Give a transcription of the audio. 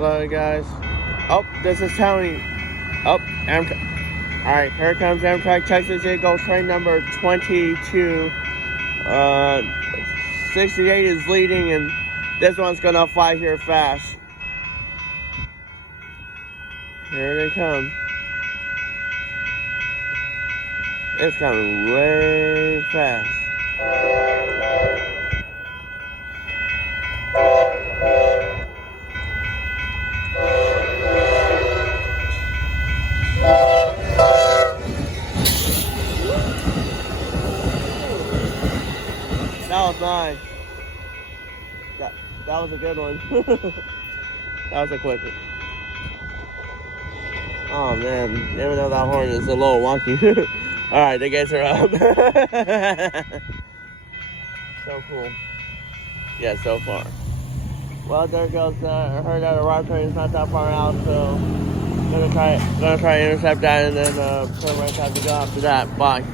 Hello, guys. Oh, this is Tony. Oh, Amtrak. All right, here comes Amtrak Texas. It goes train number 22. 68 is leading, and this one's gonna fly here fast. Here they come. It's coming way fast. That was nice. That was a good one. That was a quick one. Oh man, even though that horn is a little wonky. Alright, the gates are up. So cool. Yeah, so far. Well, there goes I heard that a rock train is not that far out, so gonna try to intercept that and then pretty much have to go after that. Bye.